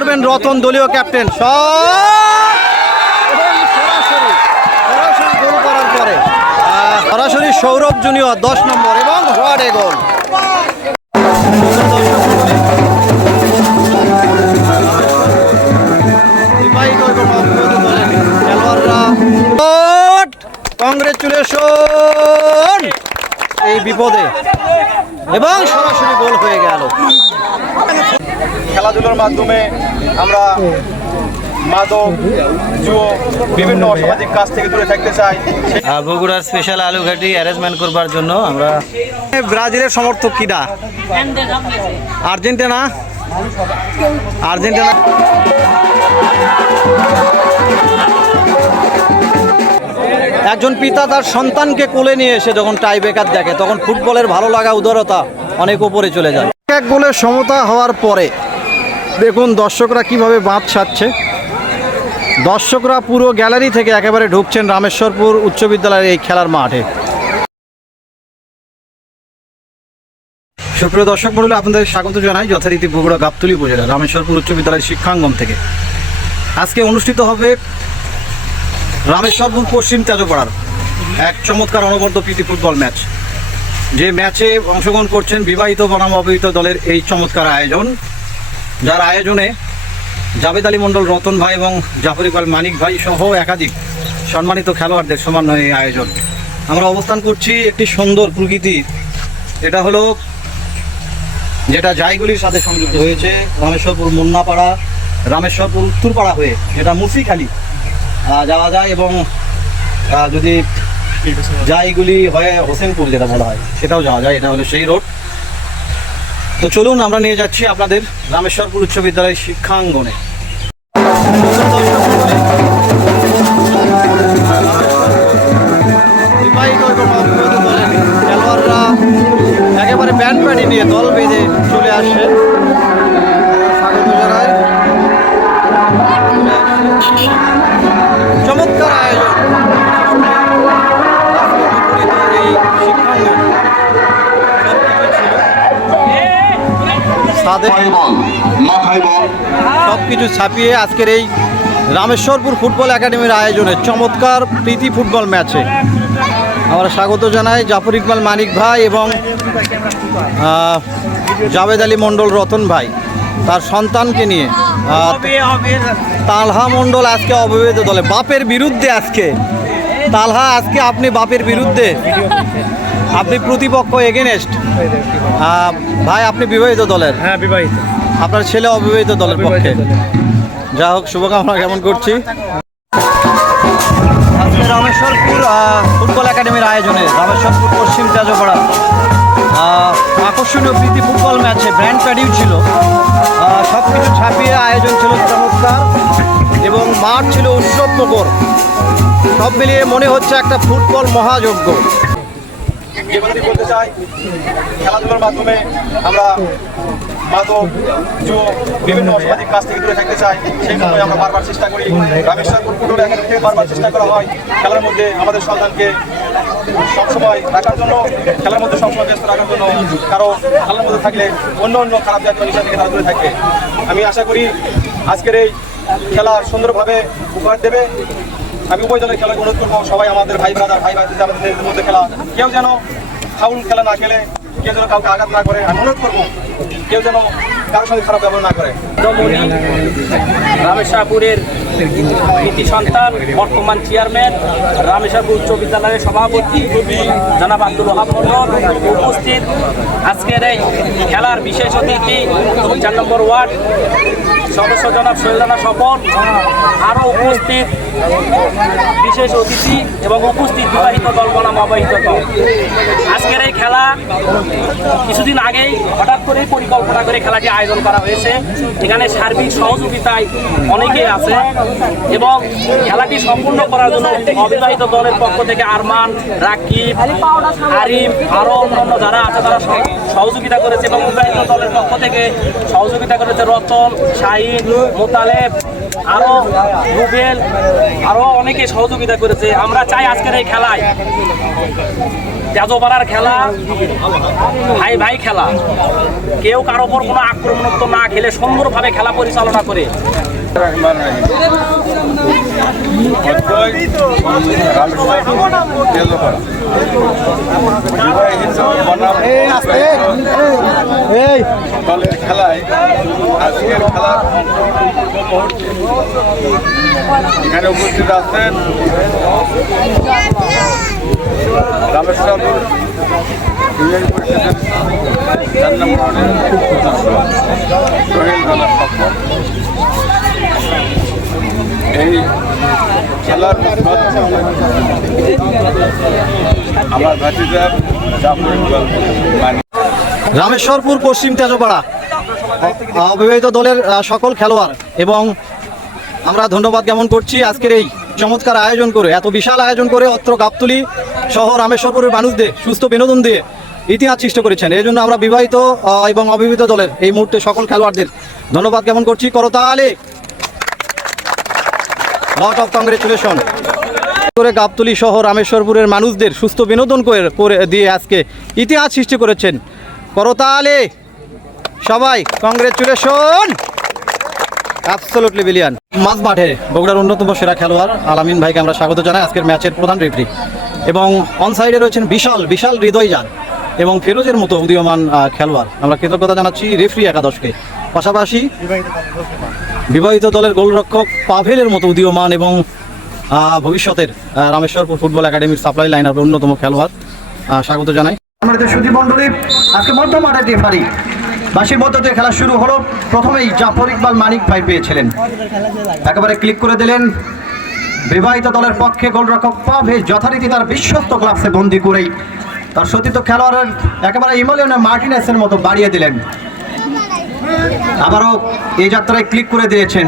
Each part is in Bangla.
করবেন রতন দলীয় ক্যাপ্টেন। সরাসরি সরাসরি সৌরভ জুনিয়র দশ নম্বর এবং হোয়াট এ গোল। কংগ্রেচুলেশন! এই বিপদে। এবং সরাসরি গোল হয়ে গেল। খেলাধুলার মাধ্যমে আমরা মাদক জুয়ো বিভিন্ন অসামাজিক কাজ থেকে দূরে থাকতে চাই। বগুড়ার স্পেশাল আলু ঘাটি অ্যারেঞ্জমেন্ট করবার জন্য আমরা ব্রাজিলের সমর্থক কিনা আর্জেন্টিনা? আর্জেন্টিনা একজন পিতা তার সন্তানকে কোলে নিয়ে এসে যখন টাই ব্রেকার দেখে তখন ফুটবলের ভালো লাগা উদারতা অনেক উপরে চলে যায়। এক গোলের সমতা হওয়ার পরে দেখুন, দর্শকরা কীভাবে বাঁধ ছাড়ছে দর্শকরা পুরো গ্যালারি থেকে একেবারে ঢুকছেন রামেশ্বরপুর উচ্চ বিদ্যালয়ের এই খেলার মাঠে। সুপ্রিয় দর্শক মন্ডলী আপনাদের স্বাগত জানাই যথারীতি বগুড়া গাবতলি উপজেলা রামেশ্বরপুর উচ্চ বিদ্যালয়ের শিক্ষাঙ্গন থেকে। আজকে অনুষ্ঠিত হবে রামেশ্বরপুর পশ্চিম তেজপাড়ার এক চমৎকার অনবদ্য প্রীতি ফুটবল ম্যাচ। যে ম্যাচে অংশগ্রহণ করছেন বিবাহিত বনাম অবিবাহিত দলের এই চমৎকার আয়োজন। যার আয়োজনে জাবেদ আলী মণ্ডল, রতন ভাই এবং জাফর ইকবাল মানিক ভাই সহ একাধিক সম্মানিত খেলোয়াড়দের সমন্বয়ে এই আয়োজন। আমরা অবস্থান করছি একটি সুন্দর প্রকৃতি। এটা হলো যেটা জায়গুলির সাথে সংযুক্ত হয়েছে, রামেশ্বরপুর মুন্নাপাড়া, রামেশ্বরপুর উত্তরপাড়া হয়ে। যেটা মুসিখালি। যাওয়া যায় এবং যদি জায়গুলি হয়ে হোসেনপুর যেটা বলা হয়, সেটাও যাওয়া যায়। এটা হলো সেই রোড। তো চলুন আমরা নিয়ে যাচ্ছি আপনাদের রামেশ্বরপুর উচ্চ বিদ্যালয়ের শিক্ষাঙ্গনে। একেবারে ব্যান্ড প্যাডি নিয়ে দল বেঁধে চলে আসছে। বল সব কিছু ছাপিয়ে আজকের এই রামেশ্বরপুর ফুটবল একাডেমির আয়োজনে চমৎকার প্রীতি ফুটবল ম্যাচে। আমরা স্বাগত জানাই জাফর ইকবাল মানিক ভাই এবং জাভেদ আলী মণ্ডল রতন ভাই তার সন্তানকে নিয়ে। তালহা মণ্ডল আজকে অবিবাহিত দলে। বাপের বিরুদ্ধে আজকে। তালহা আজকে আপনি বাপের বিরুদ্ধে? আপনি প্রতিপক্ষ এগেনেস্ট ভাই আপনি বিবাহিত দলের? হ্যাঁ বিবাহিত। আপনার ছেলে অবিবাহিত দলের পক্ষে? যা হোক শুভকামনা কেমন করছি? আজকে রামেশ্বরপুর ফুটবল একাডেমির আয়োজনে রামেশ্বরপুর পশ্চিম তেজপাড়া। আকর্ষণীয় প্রীতি ফুটবল ম্যাচে ব্র্যান্ড প্যাডিও ছিল। সব কিছু ছাপিয়ে আয়োজন ছিল চমৎকার এবং মাঠ ছিল উৎসব সব মিলিয়ে মনে হচ্ছে একটা ফুটবল মহাযজ্ঞ। যে কথাটি চাই। খেলাধুলার মাধ্যমে আমরা মাদক, জুয়ো, বিভিন্ন অসামাজিক কাজ থেকে দূরে থাকতে চাই। সেই সময় আমরা বারবার চেষ্টা করি। রামেশ্বরপুর ফুটবল একাডেমি থেকে বারবার চেষ্টা করা হয়। খেলার মধ্যে আমাদের সন্তানকে সবসময় রাখার জন্য, খেলার মধ্যে সবসময় ব্যস্ত রাখার জন্য, কারও খেলার মধ্যে থাকলে অন্য অন্য খারাপ জাতীয় নেশা থেকে তারা দূরে থাকবে আমি আশা করি আজকের এই খেলা সুন্দরভাবে উপহার দেবে। আমি উভয় দলের খেলাকে অনুরোধ করব, সবাই আমাদের ভাই ব্রাদার ভাই ভাই আমাদের মধ্যে খেলা। কেউ যেন ফাউল খেলা না খেলে কেউ যেন কাউকে আঘাত না করে, আমি অনুরোধ করব, কেউ যেন কারোর সঙ্গে খারাপ ব্যবহার না করে। রমণী রামেশাপুরের কৃতি সন্তান, বর্তমান চেয়ারম্যান রামেশাপুর উচ্চ বিদ্যালয়ের সভাপতি, জনাব আব্দুল উপস্থিত। আজকের এই খেলার বিশেষ অতিথি, চার নম্বর ওয়ার্ড, সদস্য জনাব শৈলানা স্বপন আরও উপস্থিত। বিশেষ অতিথি এবং উপস্থিত বিবাহিত দল বনাম অবাহিত দল। আজকের এই খেলা কিছুদিন আগেই হঠাৎ করেই পরিকল্পনা করে খেলাটি আয়োজন করা হয়েছে। এখানে সার্বিক সহযোগিতায় অনেকেই আছে এবং খেলাটি সম্পূর্ণ করার জন্য অবিবাহিত দলের পক্ষ থেকে আরমান, রাকিব, আরিফ আরও অন্যান্য যারা আছে, তারা সহযোগিতা করেছে এবং বিবাহিত দলের পক্ষ থেকে সহযোগিতা করেছে রতন, শাহিন, মোতালেব আরও রুবেল, আরও অনেকে সহযোগিতা করেছে। আমরা চাই আজকের এই খেলায়। তেজপাড়ার খেলা, ভাই ভাই খেলা। কেউ কারও ওপর কোনো আক্রমণত্ব না খেলে সুন্দরভাবে খেলা পরিচালনা করে। দলের খেলায় আজকের খেলা এখানে উপস্থিত আছেন রামেশ্বরপুর ইউনিয়ন পরিষদের চার নম্বর সোহেল সফর এই খেলার আমার রামেশ্বরপুর, পশ্চিম তেজপাড়া। অবিবাহিত দলের সকল খেলোয়াড় এবং আমরা ধন্যবাদ জ্ঞাপন করছি আজকের এই চমৎকার আয়োজন করে, এত বিশাল আয়োজন করে অত্র গাবতুলি সহ রামেশ্বরপুরের মানুষদের সুস্থ বিনোদন দিয়ে ইতিহাস সৃষ্টি করেছেন। এই জন্য আমরা বিবাহিত এবং অবিবাহিত দলের এই মুহূর্তে সকল খেলোয়াড়দের ধন্যবাদ জ্ঞাপন করছি। করতালে! Lot of congratulation. করে গাবতলি সহ রামেশ্বরপুরের মানুষদের সুস্থ বিনোদন করে দিয়ে আজকে ইতিহাস সৃষ্টি করেছেন। করতালে, সবাই, কংগ্রেচুলেশন! অ্যাবসলুটলি বিলিয়ান মাঝ মাঠে বগুড়ার অন্যতম সেরা খেলোয়াড় আলামিন ভাইকে আমরা স্বাগত জানাই আজকের ম্যাচের প্রধান রেফারি এবং অন সাইডে রয়েছেন বিশাল বিশাল হৃদয়যান এবং ফিরোজের মতো উদীয়মান খেলোয়াড়। আমরা কৃতজ্ঞতা জানাচ্ছি রেফারি একাদশকে। পাশাপাশি বিবাহিত দলের গোলরক্ষক পাভেলের মতো উদীয়মান এবং ভবিষ্যতের রামেশ্বরপুর ফুটবল একাডেমির সাপ্লাই লাইনার অন্যতম খেলোয়াড়। স্বাগত জানাই। আজকে খেলা শুরু প্রথমেই মানিক ভাই পেয়েছিলেন। একেবারে ক্লিক করে দিলেন। বিবাহিত দলের পক্ষে গোলরক্ষক যথারীতি তার বিশ্বস্ত বন্দি করেই তার একেবারে মার্টিনেসের মতো বাড়িয়ে দিলেন। আবারও এই যাত্রায় ক্লিক করে দিয়েছেন।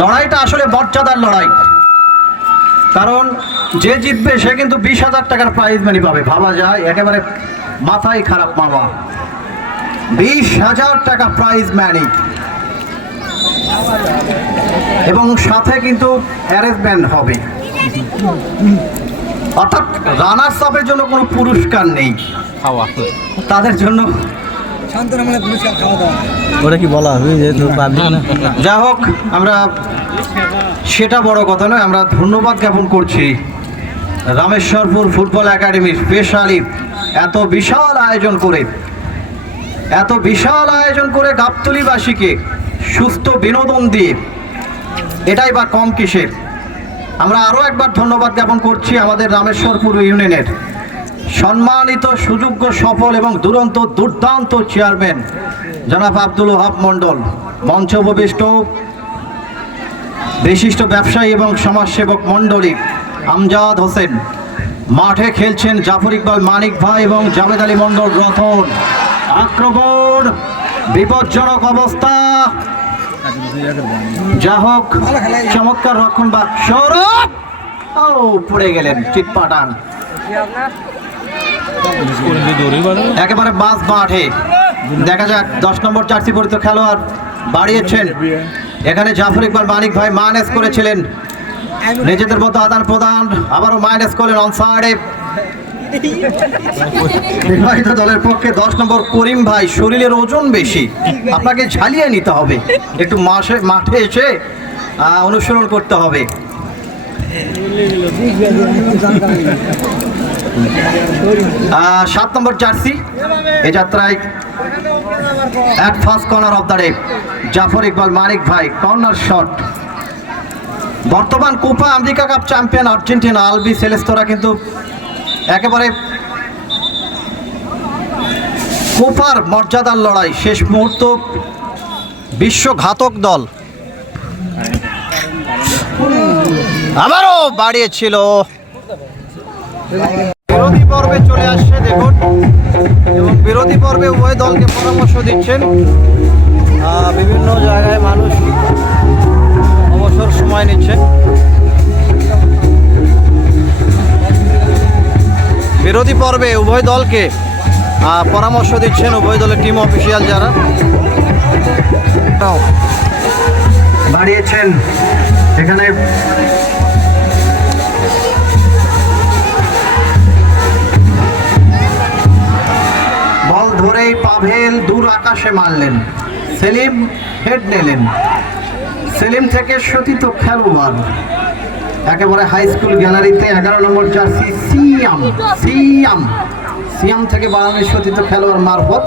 লড়াইটা আসলে মর্যাদার লড়াই। কারণ যে জিতবে সে কিন্তু বিশ হাজার টাকার প্রাইজ মানি পাবে। ভাবা যায় একেবারে মাথায় খারাপ মামা। বিশ হাজার টাকা প্রাইজ মানি এবং সাথে কিন্তু অ্যারেঞ্জমেন্ট হবে। অর্থাৎ রানার্স আপের জন্য কোনো পুরস্কার নেই। তাদের জন্য ওটা কি বলা হবে যেহেতু যা হোক আমরা সেটা বড় কথা নয় আমরা ধন্যবাদ জ্ঞাপন করছি রামেশ্বরপুর ফুটবল একাডেমির স্পেশালি এত বিশাল আয়োজন করে এত বিশাল আয়োজন করে গাবতলিবাসীকে সুস্থ বিনোদন দিয়ে এটাই বা কম কিসের। আমরা আরও একবার ধন্যবাদ জ্ঞাপন করছি আমাদের রামেশ্বরপুর ইউনিয়নের সম্মানিত, সুযোগ্য, সফল এবং দুরন্ত, দুর্দান্ত চেয়ারম্যান জনাব আব্দুল ওহাব মণ্ডল, মঞ্চ উপবিষ্ট, বিশিষ্ট ব্যবসায়ী এবং সমাজসেবক মণ্ডলী, আমজাদ হোসেন, মাঠে খেলছেন জাফর ইকবাল মানিক ভাই এবং জাভেদ আলী মণ্ডল রতন। আক্রমণ, বিপজ্জনক অবস্থা। যা হোক, চমৎকার রক্ষণ বা সৌরভ। ও পড়ে গেলেন, চিৎপাটান। একেবারে বাস মাঠে দেখা যাক, দশ নম্বর চারটি পরিত খেলোয়াড় বাড়িয়েছেন। এখানে জাফর ইকবাল মানিক ভাই মাইনাস করেছিলেন। নিজেদের মতো আদান প্রদান আবারও মাইনাস করলেন অন সাইডে বিবাহিত দলের পক্ষে দশ নম্বর করিম ভাই, শরীরের ওজন বেশি। আপনাকে ঝালিয়ে নিতে হবে। একটু মাসে, মাঠে এসে অনুসরণ করতে হবে। সাত নম্বর জার্সি। এই যাত্রায় at first corner of the day Zafar Iqbal, Manik ভাই কর্নার শট বর্তমান Copa America cup champion Argentina, Albi সেলেস্তোরা কিন্তু একেবারে কোপার মর্যাদার লড়াই। শেষ মুহূর্ত বিশ্বঘাতক দল। আবারও বাড়িয়েছিল বিরোধী পর্বে চলে আসছে, দেখুন। এবং বিরোধী পর্বে উভয় দলকে পরামর্শ দিচ্ছেন। বিভিন্ন জায়গায় মানুষ অবসর সময় নিচ্ছে। বিরোধী পর্বে উভয় দলকে পরামর্শ দিচ্ছেন উভয় দলের টিম অফিসিয়াল যারা। বাড়িয়েছেন এখানে ধরেই পাভেল দূর আকাশে মারলেন। সেলিম হেড নিলেন। সেলিম থেকে সতীত খেলোয়াড়। একেবারে হাই স্কুল গ্যালারিতে এগারো নম্বর জার্সি সিয়াম সিয়াম সিয়াম থেকে বাড়ানোর সতীত খেলোয়াড় মারফত।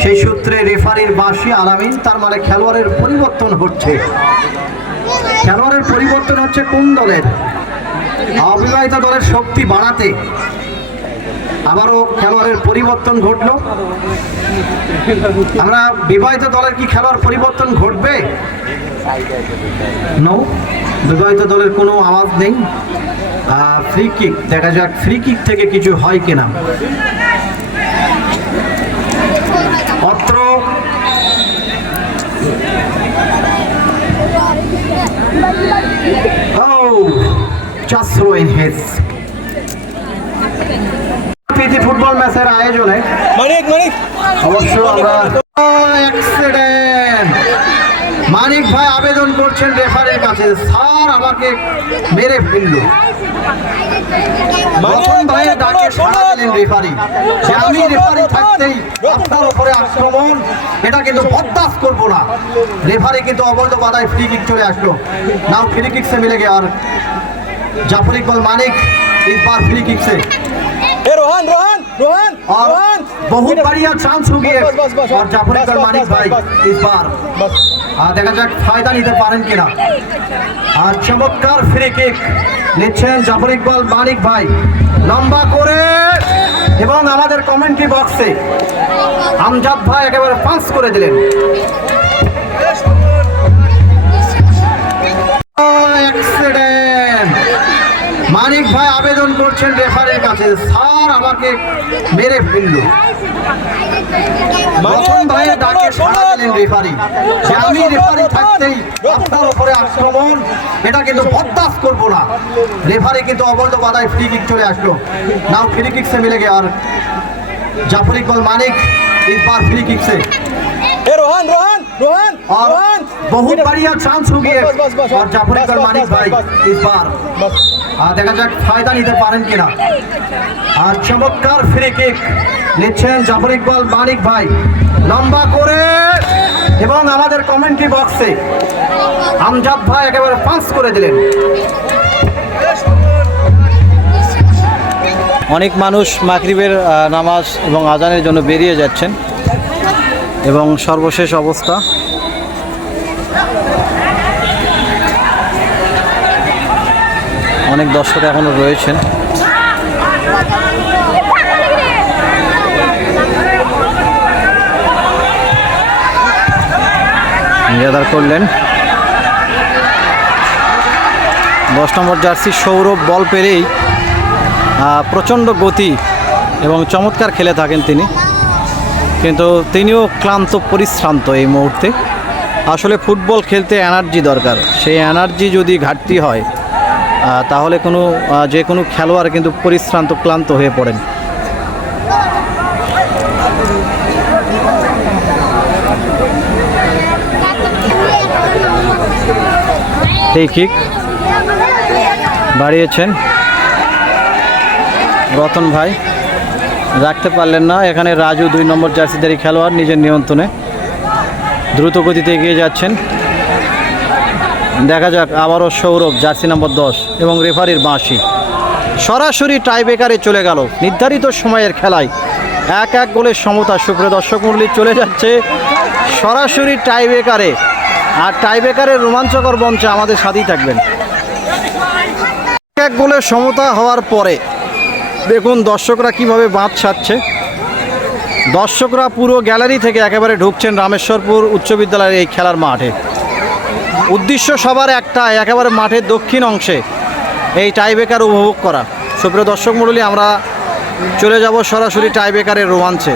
সেই সূত্রে রেফারির বাঁশি আলামিন, তার মানে খেলোয়াড়ের পরিবর্তন হচ্ছে। খেলোয়াড়ের পরিবর্তন হচ্ছে কোন দলের? অবিবাহিত দলের শক্তি বাড়াতে। আবারও খেলোয়াড়ের পরিবর্তন ঘটলো। আমরা বিবাহিত দলের কি খেলোয়াড় পরিবর্তন ঘটবে? নো বিবাহিত দলের কোনো আওয়াজ নেই। ফ্রি কিক দেখা যাক ফ্রি কিক থেকে কিছু হয় কিনা। অত্র Oh, just throw in. প্রীতি ফুটবল ম্যাচের আয়োজনে মানিক মানিক। অবশ্যই আমরা মানিক ভাই আবেদন করছেন রেফারির কাছে। স্যার আমাকে মেরে ফেলল। রেফারি। রেফারি উপরে এটা কিন্তু করব না। রেফারি কিন্তু চলে নাও মিলে আর জাফর ইকবাল মানিক ইস বার ফ্রি কিকসে से এ রোহান রোহান রোহান और রোহান बहुत बढ़िया चांस हो गया बस, बस, बस, और जाफर बस, इकबाल बस, मानिक बस, भाई बस, इस बार বাস আর দেখা যাক ফায়দা নিতে পারেন কিনা আর চমৎকার ফ্রি কিক নিচ্ছেন জাফর ইকবাল মানিক ভাই লম্বা করে এবং আমাদের কমেন্ট্রি বক্সে আমজাদ ভাই একেবারে পাঁচ করে দিলেন আবেদন করছেন রেফারির কাছে স্যার আমাকে মেরে ফেলল রতন ভাইয়ের ডাকে সাড়া দিলেন রেফারি যে আমি রেফারি থাকতেই আপনার উপরে আক্রমণ এটা কিন্তু বরদাস্ত করবো না রেফারি কিন্তু অবৈধ বাধায় ফ্রি কিক চলে আসলো নাও ফ্রি কিক সে मिले गए और जाफर इकबाल मानिक इस बार फ्री किक से এ রোহান রোহান রোহান और রোহান बहुत बढ़िया चांस हो गया बस, बस, बस, और जाफर बस, इकबाल बस, मानिक बस, भाई बस, इस बार বাস আর দেখা যাক ফায়দা নিতে পারেন কিনা। আর চমৎকার ফ্রি কিক নিচ্ছেন জাফর ইকবাল মানিক ভাই। লম্বা করে এবং আমাদের কমেন্ট্রি বক্সে আমজাদ ভাই একেবারে পাঁচ করে দিলেন। অনেক মানুষ মাগরিবের আহ, নামাজ এবং আজানের জন্য বেরিয়ে যাচ্ছেন। এবং সর্বশেষ অবস্থা। অনেক দর্শক এখনও রয়েছেন। নিরাদার করলেন। দশ নম্বর জার্সি সৌরভ বল পেরেই প্রচণ্ড গতি এবং চমৎকার খেলে থাকেন তিনি। কিন্তু তিনিও ক্লান্ত, পরিশ্রান্ত এই মুহূর্তে। আসলে ফুটবল খেলতে এনার্জি দরকার। সেই এনার্জি যদি ঘাটতি হয় তাহলে কোনো যে কোনো খেলোয়াড় কিন্তু পরিশ্রান্ত, ক্লান্ত হয়ে পড়েন। কিক বাড়িয়েছেন। রতন ভাই, রাখতে পারলেন না। এখানে রাজু দুই নম্বর জার্সিদারি খেলোয়াড় নিজের নিয়ন্ত্রণে। দ্রুত গতিতে এগিয়ে যাচ্ছেন। দেখা যাক আবারও সৌরভ, জার্সি নম্বর দশ এবং রেফারির বাঁশি। সরাসরি টাইব্রেকারে চলে গেল। নির্ধারিত সময়ের খেলায় এক এক গোলের সমতা। সুপ্রিয় দর্শক মণ্ডলী, চলে যাচ্ছে সরাসরি টাইব্রেকারে। আর টাইব্রেকারের রোমাঞ্চকর মঞ্চে আমাদের সাথেই থাকবেন। এক এক গোলের সমতা হওয়ার পরে দেখুন দর্শকরা কীভাবে বাঁধ ছাড়ছে দর্শকরা পুরো গ্যালারি থেকে একেবারে ঢুকছেন রামেশ্বরপুর উচ্চ বিদ্যালয়ের এই খেলার মাঠে। উদ্দেশ্য সবার একটা একেবারে মাঠের দক্ষিণ অংশে এই টাইবেকার উপভোগ করা। সুপ্রিয় দর্শক মণ্ডলী, আমরা চলে যাব সরাসরি টাইবেকারের রোমাঞ্চে।